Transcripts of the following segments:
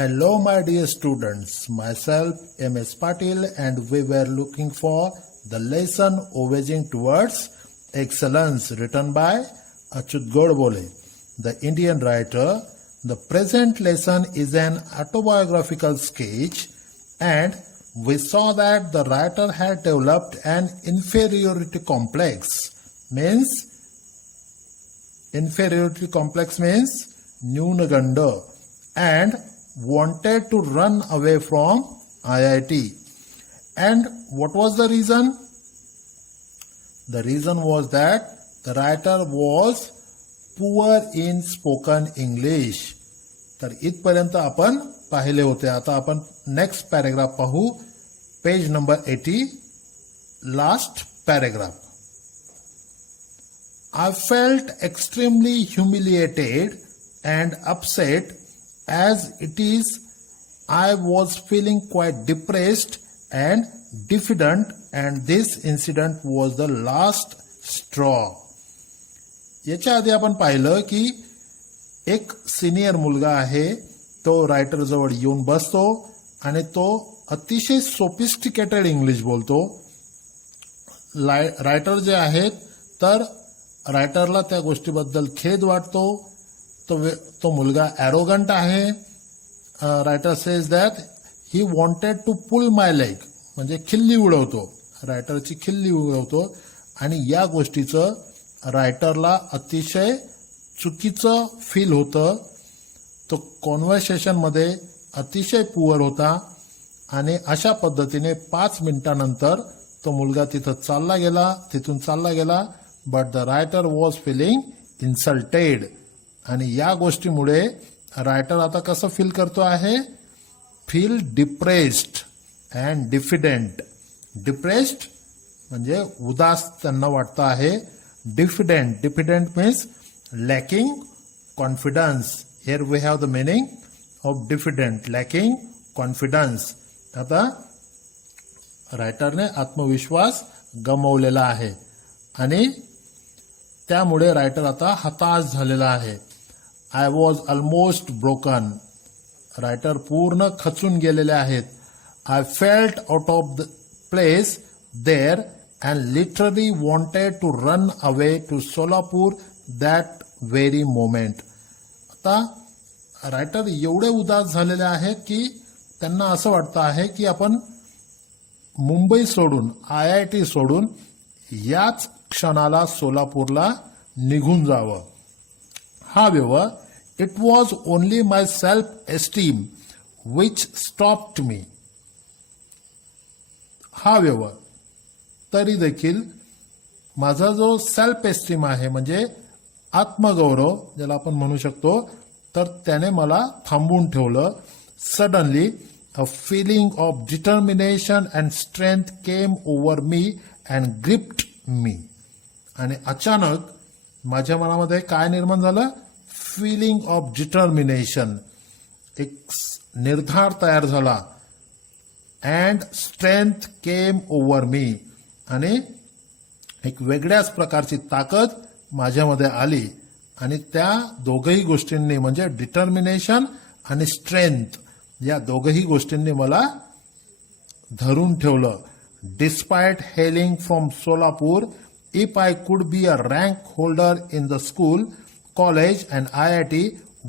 Hello, my dear students. Myself, M.S. Patil, and we were looking for the lesson Voyaging Towards Excellence, written by Achyut Godbole, the Indian writer. The present lesson is an autobiographical sketch, and we saw that the writer had developed an inferiority complex. Inferiority complex means Nunaganda, and wanted to run away from IIT. And what was the reason? The reason was that the writer was poor in spoken English. तर इथपर्यंत आपण पाहिले होते. आता आपण next paragraph पाहू. Page number 80, last paragraph. I felt extremely humiliated and upset. As it is, I was feeling quite depressed and diffident, and this incident was the last straw. याच्या आधी आपण पाहिलं की एक सिनियर मुलगा आहे, तो रायटर जवळ येऊन बसतो आणि तो अतिशय सोफिस्टिकेटेड इंग्लिश बोलतो. रायटर जे आहेत तर रायटरला त्या गोष्टीबद्दल खेद वाटतो. तो मुलगा ॲरोगंट आहे. Writer says that he wanted to pull my leg, म्हणजे खिल्ली उडवतो, रायटरची खिल्ली उडवतो. आणि या गोष्टीचं रायटरला अतिशय चुकीचं फील होतं. तो कॉन्व्हर्सेशनमध्ये अतिशय पुअर होता आणि अशा पद्धतीने 5 मिनिटांनंतर तो मुलगा तिथून चालला गेला. But the writer was feeling insulted. आणि या गोष्टीमुळे रायटर आता कसं फील करतो आहे? Feel depressed and diffident. Depressed म्हणजे उदास त्यांना वाटतं आहे. Diffident means lacking confidence. Here we have the meaning of diffident, lacking confidence. आता रायटरने आत्मविश्वास गमावलेला आहे आणि त्यामुळे रायटर आता हताश झालेला आहे. I was almost broken. Writer पूर्ण खचून गेलेले आहेत. I felt out of the place there and literally wanted to run away to Solapur that very moment. आता रायटर एवढे उदास झालेले आहेत की त्यांना असं वाटतं आहे की आपण मुंबई सोडून, IIT सोडून याच क्षणाला सोलापूरला निघून जावं. However, it was only my self-esteem which stopped me. However, तरी देखील माझा जो सेल्फ एस्टीम आहे, म्हणजे आत्मगौरव ज्याला आपण म्हणू शकतो, तर त्याने मला थांबवून ठेवलं. Suddenly, a feeling of determination and strength came over me and gripped me. आणि अचानक माझ्या मनामध्ये काय निर्माण झालं? फिलिंग ऑफ डिटर्मिनेशन, एक निर्धार तयार झाला. अँड स्ट्रेंथ केम ओव्हर मी, आणि एक वेगळ्याच प्रकारची ताकद माझ्यामध्ये आली. आणि त्या दोघही गोष्टींनी, म्हणजे डिटर्मिनेशन आणि स्ट्रेंथ, या दोघही गोष्टींनी मला धरून ठेवलं. Despite hailing from Solapur, if I could be a rank holder in the school, college and IIT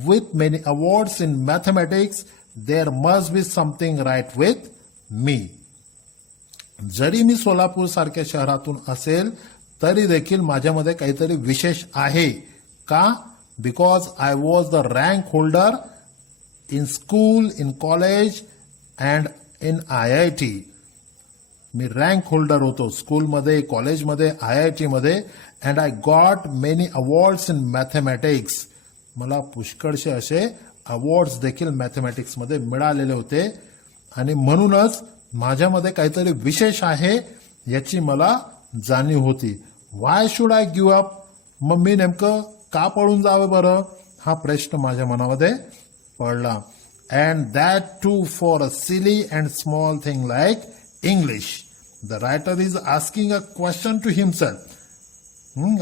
with many awards in mathematics, there must be something right with me. जरी मी सोलापूर सारख्या शहरातून असेल तरी देखील माझ्यामध्ये काहीतरी विशेष आहे. का? Because I was the rank holder in school, in college and in IIT. Me rank holder होतो स्कूलमध्ये, कॉलेजमध्ये, IIT मध्ये. And I got many awards in mathematics. मला पुष्कळसे असे अवॉर्ड्स देखील मॅथमॅटिक्समध्ये मिळालेले होते. आणि म्हणूनच माझ्यामध्ये काहीतरी विशेष आहे याची मला जाणीव होती. Why should I give up? मग मी नेमकं का पळून जावं बरं? हा प्रश्न माझ्या मनामध्ये पडला. And that too for a silly and small thing like English. The writer is asking a question to himself.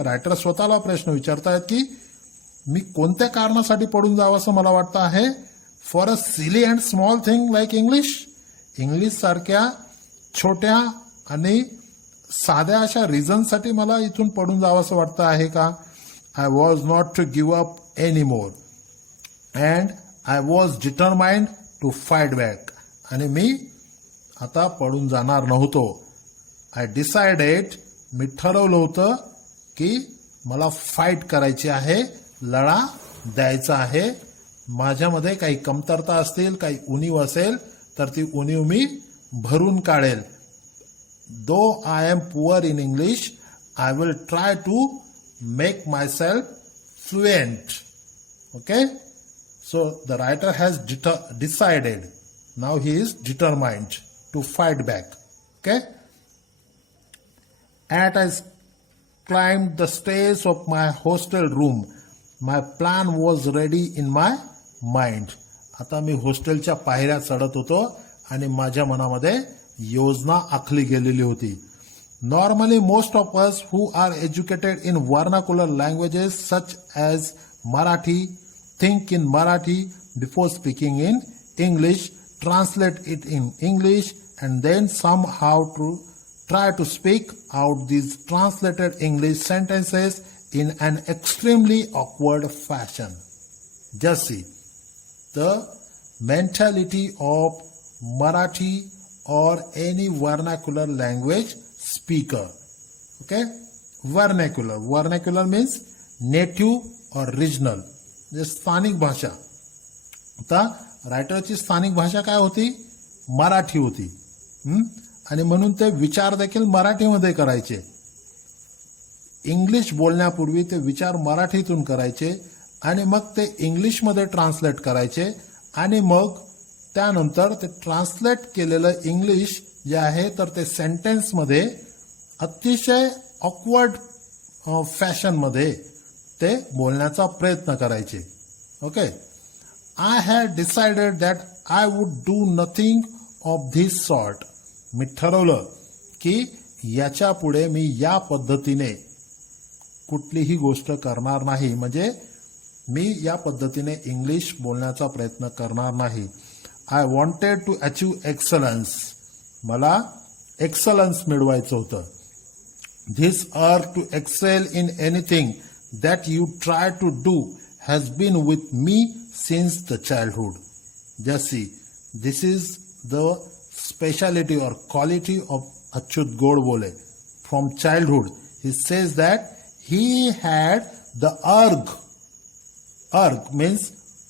Writer स्वतःला प्रश्न विचारतायत की मी कोणत्या कारणासाठी पडून जावं असं मला वाटतं आहे? For a silly and small thing like English. English सारख्या छोट्या आणि साध्या अशा रिझनसाठी मला इथून पडून जावं असं वाटतं आहे का? I was not to give up any more and I was determined to fight back. आणि मी आता पडून जाणार नव्हतो. आय डिसाइडेड, मी ठरवलं होतं की मला फाईट करायची आहे, लढा द्यायचा आहे. माझ्यामध्ये काही कमतरता असतील, काही उणीव असेल तर ती उणीव मी भरून काढेल. Though I am poor in English, I will try to make myself fluent. Okay, so the writer has decided, now he is determined to fight back. Okay, at I climbed the stairs of my hostel room. My plan was ready in my mind. आता मी हॉस्टेलच्या पायऱ्या चढत होतो आणि माझ्या मनामध्ये योजना आखली गेलेली होती. Normally, most of us who are educated in vernacular languages such as Marathi think in Marathi before speaking in English, translate it in English, and then somehow to try to speak out these translated English sentences in an extremely awkward fashion. Just see the mentality of Marathi or any vernacular language speaker. Okay, vernacular. Vernacular means native or regional. जे स्थानिक भाषा. आता रायटरची स्थानिक भाषा काय होती? मराठी होती. आणि म्हणून ते विचार देखील मराठीमध्ये करायचे. इंग्लिश बोलण्यापूर्वी ते विचार मराठीतून करायचे आणि मग ते इंग्लिशमध्ये ट्रान्सलेट करायचे आणि मग त्यानंतर ते ट्रान्सलेट केलेलं इंग्लिश जे आहे तर ते सेंटेन्समध्ये अतिशय ऑकवर्ड फॅशनमध्ये ते बोलण्याचा प्रयत्न करायचे. Okay, I had decided that I would do nothing of this sort. मी ठरवलं की याच्या पुढे मी या पद्धतीने कुठलीही गोष्ट करणार नाही. म्हणजे मी या पद्धतीने इंग्लिश बोलण्याचा प्रयत्न करणार नाही. I wanted to achieve excellence. मला एक्सलन्स मिळवायचं होतं. This earth to excel in anything that you try to do has been with me since the childhood. Just see, this is the speciality or quality of Achyut Godbole from childhood. He says that he had the urge. Urge means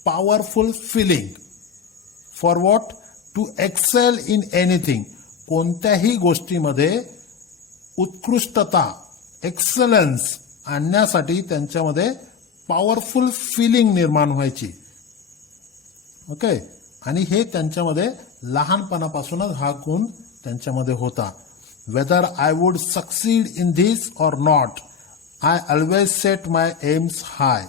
powerful feeling. For what? To excel in anything. कोणत्याही गोष्टीमध्ये उत्कृष्टता, excellence आणण्यासाठी त्यांच्यामध्ये powerful feeling निर्माण व्हायची. Okay, आणि हे त्यांच्यामध्ये लहानपणापासूनच हा गुण त्यांच्यामध्ये होता. Whether I would succeed in this or not, I always set my aims high.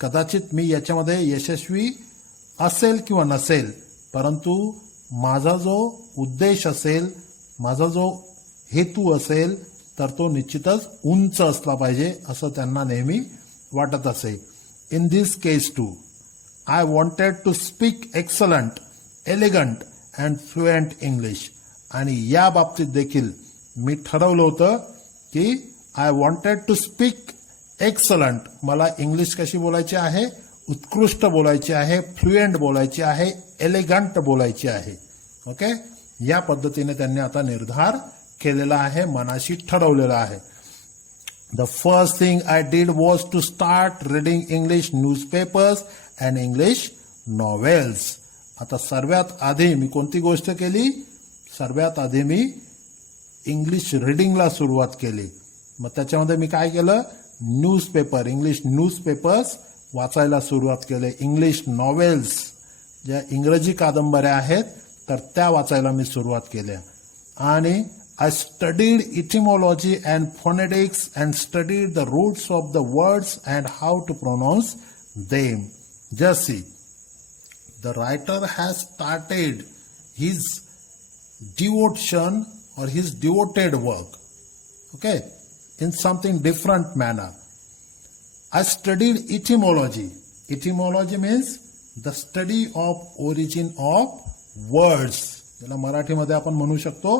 कदाचित मी याच्यामध्ये यशस्वी असेल किंवा नसेल, परंतु माझा जो उद्देश असेल, माझा जो हेतू असेल तर तो निश्चितच उंच असला पाहिजे असं त्यांना नेहमी वाटत असे. In this case too I wanted to speak excellent, elegant and fluent English. आणि या बाबतीत देखील मी ठरवलं होतं की I wanted to speak excellent. मला इंग्लिश कशी बोलायची आहे? उत्कृष्ट बोलायची आहे, फ्लुएंट बोलायची आहे, एलिगंट बोलायची आहे. ओके, या पद्धतीने त्यांनी आता निर्धार केलेला आहे, मनाशी ठरवलेला आहे. The first thing I did was to start reading English newspapers and English novels. आता सर्वात आधी मी कोणती गोष्ट केली? सर्वात आधी मी इंग्लिश रीडिंगला सुरुवात केली. मग त्याच्यामध्ये मी काय केलं? न्यूजपेपर, इंग्लिश न्यूजपेपर्स वाचायला सुरुवात केली. इंग्लिश नॉवेल्स, ज्या इंग्रजी कादंबऱ्या आहेत तर त्या वाचायला मी सुरुवात केल्या. आणि I studied etymology and phonetics and studied the roots of the words and how to pronounce them. Just see, the writer has started his devotion or his devoted work, okay, in something different manner. I studied etymology. Etymology means the study of origin of words, त्याला मराठीमध्ये आपण म्हणू शकतो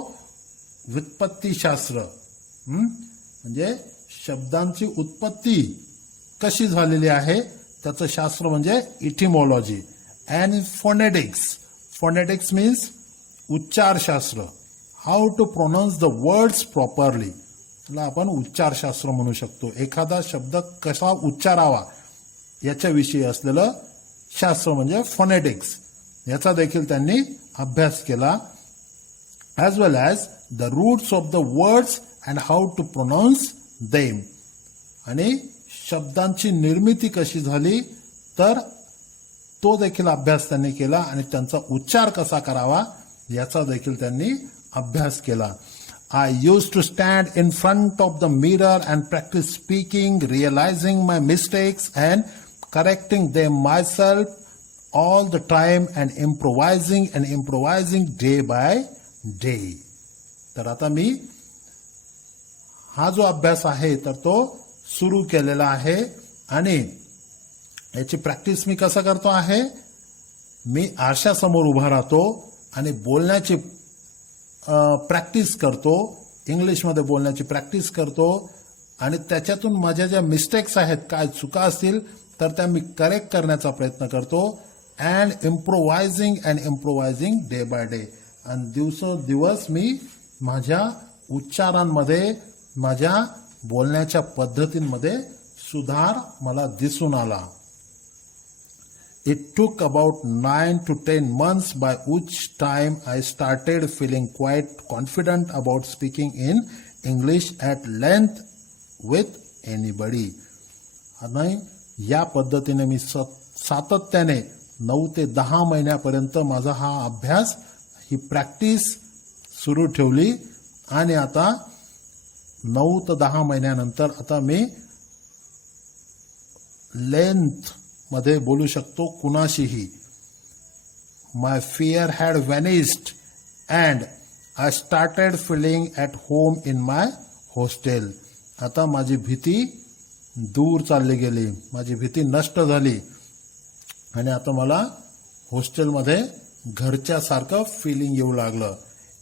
व्युत्पत्तीशास्त्र. म्हणजे शब्दांची उत्पत्ती कशी झालेली आहे त्याचं शास्त्र म्हणजे etymology. And phonetics, phonetics means उच्चारशास्त्र. How to pronounce the words properly, त्याला आपण उच्चारशास्त्र म्हणू शकतो. एखादा शब्द कसा उच्चारावा याच्याविषयी असलेलं शास्त्र म्हणजे फोनेटिक्स. याचा देखील त्यांनी अभ्यास केला. As well as the roots of the words and how to pronounce them. आणि शब्दांची निर्मिती कशी झाली तर तो देखील अभ्यास त्यांनी केला आणि त्यांचा उच्चार कसा करावा याचा देखील त्यांनी अभ्यास केला. I used to stand in front of the mirror and practice speaking, realizing my mistakes and correcting them myself all the time and improvising day by day. तर आता मी हा जो अभ्यास आहे तर तो सुरू केलेला आहे आणि याची प्रॅक्टिस मी कसं करतो आहे, मी आरशासमोर उभा राहतो आणि बोलण्याची प्रॅक्टिस करतो, इंग्लिशमध्ये बोलण्याची प्रॅक्टिस करतो आणि त्याच्यातून माझ्या ज्या मिस्टेक्स आहेत, काय चुका असतील तर त्या मी करेक्ट करण्याचा प्रयत्न करतो. And improvising day by day. आणि दिवसोदिवस मी माझ्या उच्चारांमध्ये, माझ्या बोलण्याच्या पद्धतींमध्ये सुधार मला दिसून आला. It took about 9 to 10 months, by which time I started feeling quite confident about speaking in English at length with anybody. आणि या पद्धतीने मी सातत्याने 9 ते 10 महिन्यापर्यंत माझा हा अभ्यास, ही प्रॅक्टिस सुरू ठेवली आणि आता 9 ते 10 महिन्यानंतर आता मी लेंथ मध्ये बोलू शकतो कुणाशीही. My fear had vanished and I started feeling at home in my hostel. आता माझी भीती दूर चालली गेली, माझी भीती नष्ट झाली आणि आता मला हॉस्टेलमध्ये घरच्यासारखं फिलिंग येऊ लागलं.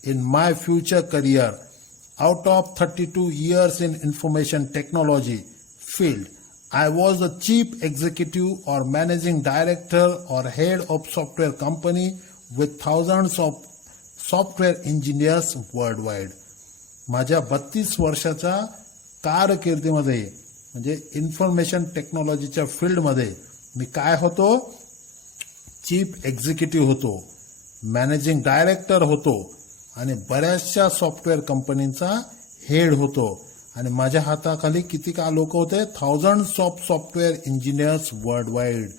In my future career, out of 32 years in information technology field, I was a chief executive or managing director or head of software company with thousands of software engineers worldwide. माझ्या 32 वर्षाच्या कारकिर्दीमध्ये म्हणजे information टेक्नॉलॉजीच्या फील्डमध्ये मी काय होतो, chief executive होतो, managing director होतो आणि बऱ्याचशा सॉफ्टवेअर कंपनीचा हेड होतो. आणि माझ्या हाताखाली किती का लोक होते, thousands of software engineers world wide.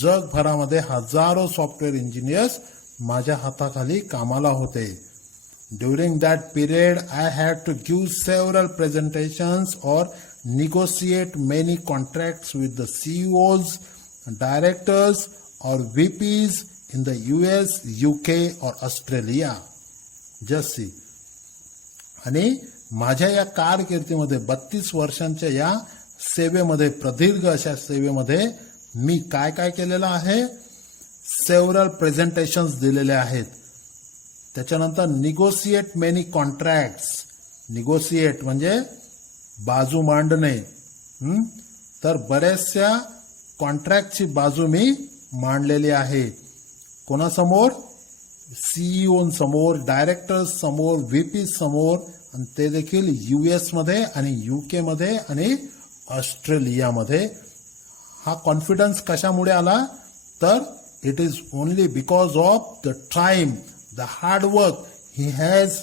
जगभरामध्ये हजारो सॉफ्टवेअर इंजिनियर्स माझ्या हाताखाली कामाला होते. During that period I had to give several presentations और negotiate many contracts with the CEOs, directors और VPs in the US, UK or Australia. Just see. आणि माझ्या या कारकिर्दीमध्ये 32 वर्षांच्या या सेवेमध्ये, प्रदीर्घ अशा सेवेमध्ये मी काय काय केलेलं आहे, सेव्हरल प्रेझेंटेशन्स दिलेले आहेत. त्याच्यानंतर निगोशिएट मेनी कॉन्ट्रॅक्ट्स. निगोशिएट म्हणजे बाजू मांडणे. तर बऱ्याचशा कॉन्ट्रॅक्टची बाजू मी मांडलेली आहे. कोणासमोर, CEO समोर, डायरेक्टर्स समोर, VP समोर, आणि ते देखील US मध्ये आणि UK मध्ये आणि ऑस्ट्रेलियामध्ये. हा कॉन्फिडन्स कशामुळे आला तर it is only because of the time, the hard work he has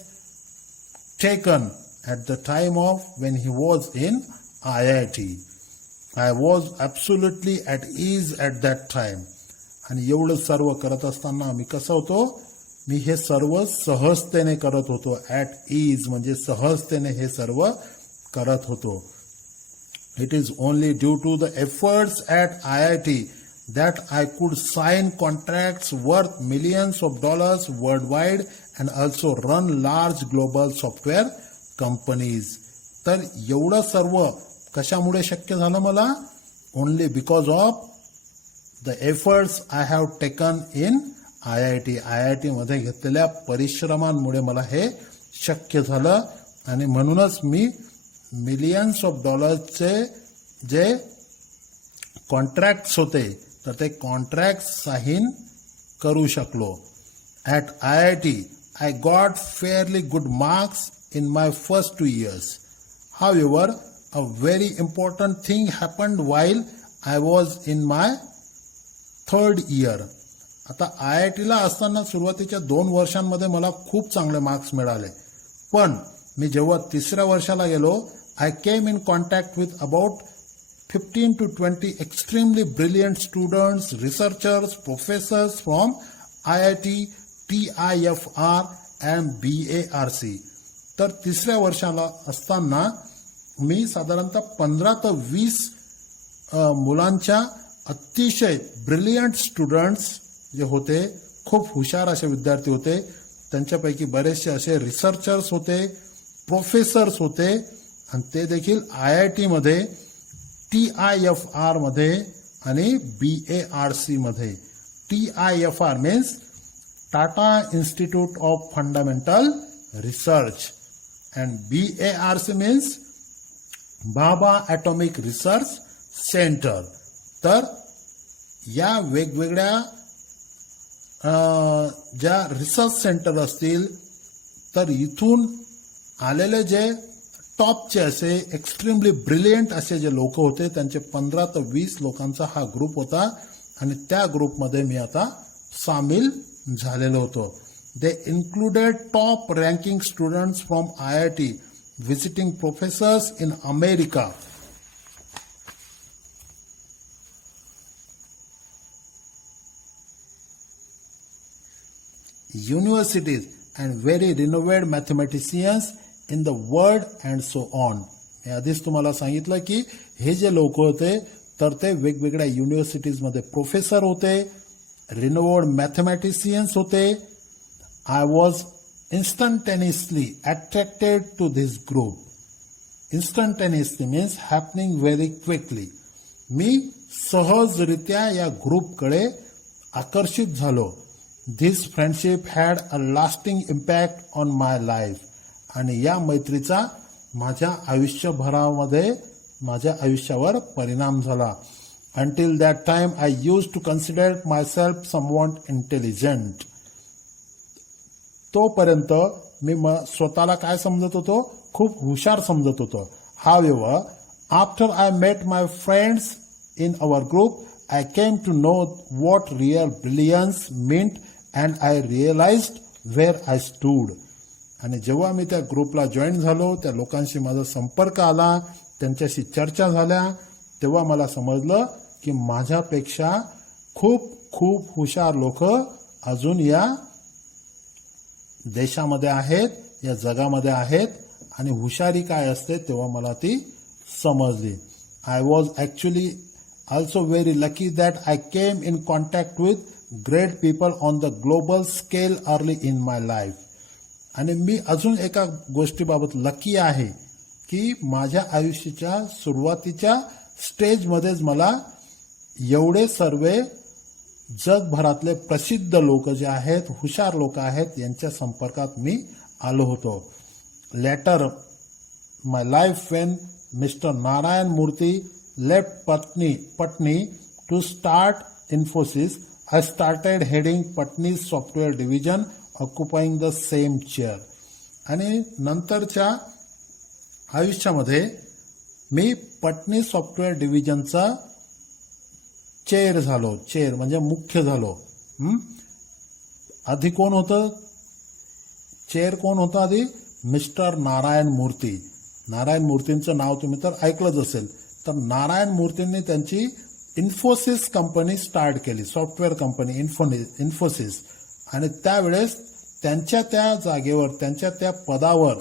taken at the time of when he was in IIT. I was absolutely at is at that time. आणि एवढं सर्व करत असताना मी कसं होतो, मी हे सर्व सहजतेने करत होतो. ॲट इज म्हणजे सहजतेने हे सर्व करत होतो. It is only due to the efforts at IIT that I could sign contracts worth millions of dollars worldwide and also run large global software companies. तर एवढं सर्व कशामुळे शक्य झालं मला, only because of the efforts I have taken in IIT मध्ये घेतलेल्या परिश्रमांमुळे मला हे शक्य झालं आणि म्हणूनच मी मिलियन्स ऑफ डॉलर्सचे जे कॉन्ट्रॅक्ट्स होते तर ते कॉन्ट्रॅक्ट साइन करू शकलो. At IIT I got fairly good marks in my first 2 years. However, a very important thing happened while I was in my 3rd year. आता IITला असताना सुरुवातीच्या 2 वर्षांमध्ये मला खूप चांगले मार्क्स मिळाले, पण मी जेव्हा 3ऱ्या वर्षाला गेलो I came in contact with about 15 to 20 extremely brilliant students, researchers, professors from IIT, TIFR and BARC. तर 3ऱ्या वर्षाला असताना मी साधारणतः 15 ते 20 मुलांच्या अतिशय ब्रिलियंट स्टुडंट्स जे होते, खूप हुशार असे विद्यार्थी होते, त्यांच्यापैकी बरेचसे असे रिसर्चर्स होते, प्रोफेसर्स होते आणि ते देखील IIT मध्ये, TIFR मध्ये आणि BARC मध्ये. TIFR means Tata institute of fundamental research and BARC means Bhabha atomic research centre. तर या वेगवेगळ्या ज्या रिसर्च सेंटर असतील तर इथून आलेले जे टॉपचे असे एक्स्ट्रीमली ब्रिलियंट असे जे लोक होते त्यांचे 15 ते 20 लोकांचा हा ग्रुप होता आणि त्या ग्रुपमध्ये मी आता सामील झालेलो होतो. They included top ranking students from IIT, visiting professors in America, universities and very renowned mathematicians in the world and so on. मी आधीच तुम्हाला सांगितलं की हे जे लोक होते तर ते वेगवेगळ्या युनिव्हर्सिटीजमध्ये प्रोफेसर होते, रिनोव्ड मॅथमॅटिशियन्स होते. I was instantaneously attracted to this group. Instantaneously means happening very quickly. मी सहजरित्या या ग्रुपकडे आकर्षित झालो. This friendship had a lasting impact on my life. आणि या मैत्रीचा माझ्या आयुष्यभरामध्ये माझ्या आयुष्यावर परिणाम झाला. Until that time I used to consider myself somewhat intelligent. तोपर्यंत मी स्वतःला काय समजत होतो? खूप हुशार समजत होतो. However, after I met my friends in our group, I came to know what real brilliance meant and I realized where I stood. आणि जेव्हा मी त्या ग्रुपला जॉईन झालो, त्या लोकांशी माझा संपर्क आला, त्यांच्याशी चर्चा झाल्या, तेव्हा मला समजलं की माझ्यापेक्षा खूप खूप हुशार लोक अजून या देशामध्ये आहेत, या जगामध्ये आहेत आणि हुशारी काय असते तेव्हा मला ती समजली. I was actually also very lucky that I came in contact with great people on the global scale early in my life. आणि मी अजून एका गोष्टीबाबत लकी आहे की माझ्या आयुष्याच्या सुरुवातीच्या स्टेजमध्येच मला एवढे सर्व जगभरातले प्रसिद्ध लोक जे आहेत, हुशार लोक आहेत, यांच्या संपर्कात मी आलो होतो. लेटर माय लाईफ वेन मिस्टर नारायण मूर्ती left Patni to start Infosys, I started heading Patni's software division, occupying the same chair. आणि नंतरच्या आयुष्यामध्ये मी पटनी सॉफ्टवेअर डिव्हिजनचा चेअर झालो. चेअर म्हणजे मुख्य झालो. आधी कोण होतं? चेअर कोण होतं आधी? मिस्टर नारायण मूर्ती. नारायण मूर्तींचं नाव तुम्ही तर ऐकलंच असेल. तर नारायण मूर्तींनी त्यांची इन्फोसिस कंपनी स्टार्ट केली, सॉफ्टवेअर कंपनी इन्फोसिस. आणि त्यावेळेस त्यांच्या त्या जागेवर, त्यांच्या त्या पदावर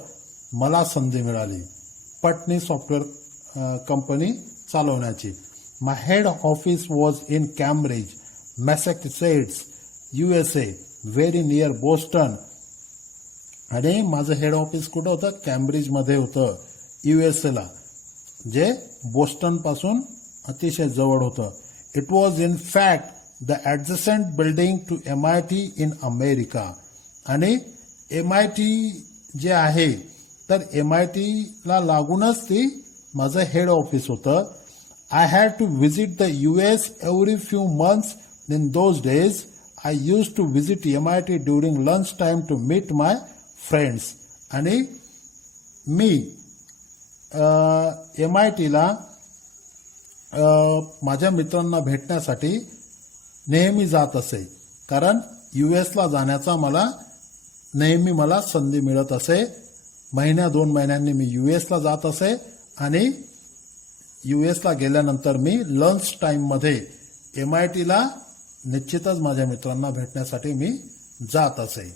मला संधी मिळाली पटनी सॉफ्टवेअर कंपनी चालवण्याची. My head office was in Cambridge, Massachusetts, USA, very near Boston. आणि माझं हेड ऑफिस कुठं होतं? कॅम्ब्रिजमध्ये होतं, USA ला, जे बोस्टन पासून अतिशय जवळ होतं. It was in fact the adjacent building to MIT in America. आणि MIT जे आहे तर MIT ला लागूनच ती माझं हेड ऑफिस होतं. I had to visit the US every few months. In those days I use to visit MIT during lunch time to meet my friends. आणि मी MITला माझ्या मित्रांना भेटण्यासाठी नेहमी जात असे, कारण USला जाण्याचा नेहमी मला संधी मिळत असे. महिन्या 2 महिन्यांनी मी USला जात असे आणि USला गेल्यानंतर मी लंच टाइममध्ये MITला निश्चितच माझ्या मित्रांना भेटण्यासाठी मी जात असे.